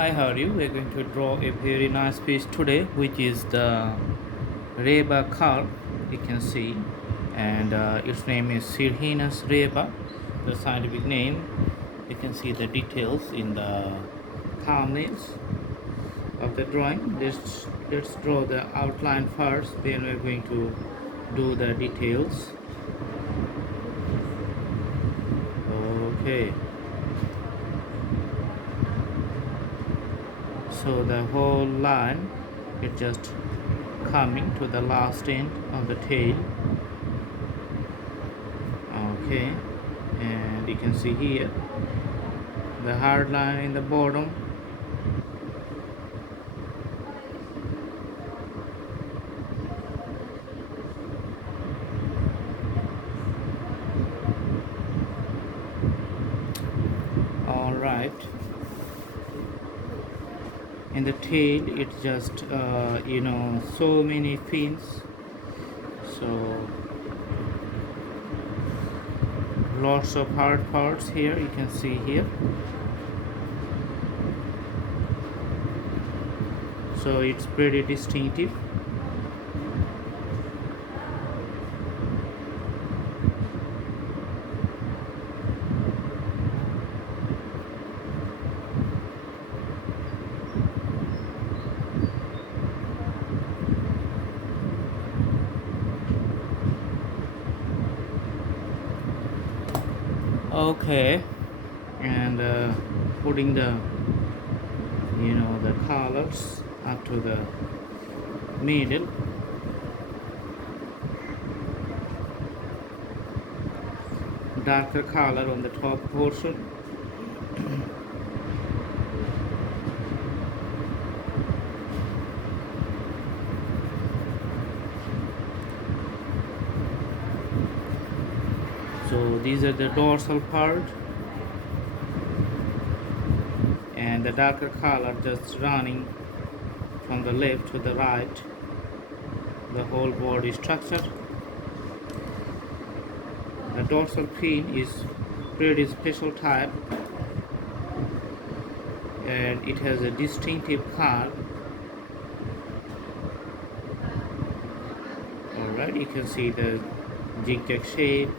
Hi, how are you? We're going to draw a very nice piece today, which is the Reba carp. You can see, and its name is Sirhinus reba, the scientific name. You can see the details in the thumbnails of the drawing. Let's draw the outline first. Then we're going to do the details. Okay. So the whole line is just coming to the last end of the tail. Okay, and you can see here the hard line in the bottom. All right, in the tail it's just so many fins, so lots of hard parts here. You can see here, so it's pretty distinctive. Okay, and putting the the colors up to the middle. Darker color on the top portion. So these are the dorsal part, and the darker color just running from the left to the right, the whole body structure. The dorsal fin is pretty special type, and it has a distinctive curve. Alright, you can see the zigzag shape.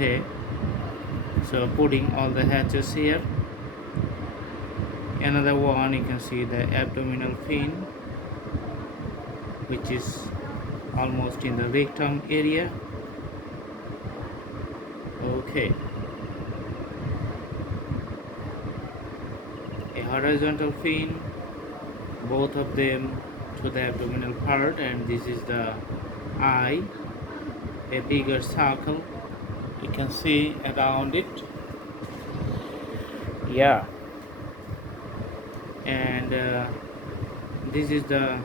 Okay, so putting all the hatches here. Another one, you can see the abdominal fin, which is almost in the rectum area. Okay, a horizontal fin, both of them to the abdominal part, and this is the eye, a bigger circle you can see around it. Yeah, and this is the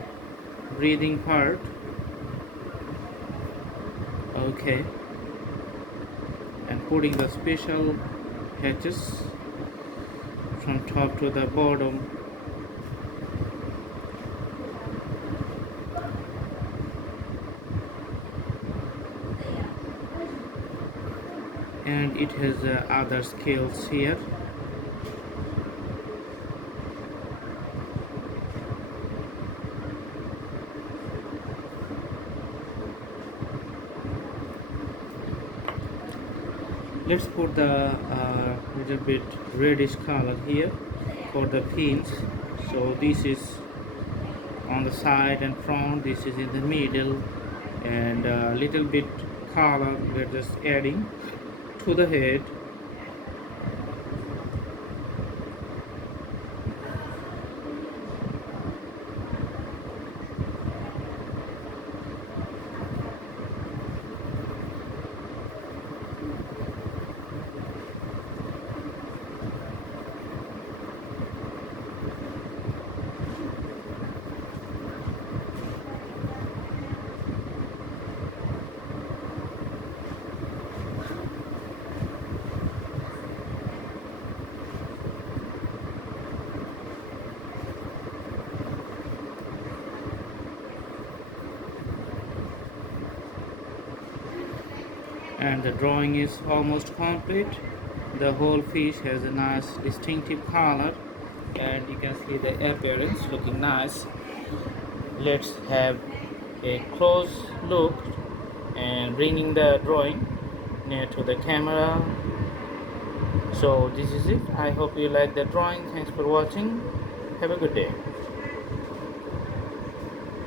breathing part. Okay, and putting the special hatches from top to the bottom. And it has other scales here. Let's put the little bit reddish color here for the fins. So this is on the side and front, this is in the middle, and a little bit color we're just adding to the head. and the drawing is almost complete. The whole fish has a nice distinctive color, and you can see the appearance looking nice. Let's have a close look and bringing the drawing near to the camera. So this is it. I hope you like the drawing. Thanks for watching. Have a good day.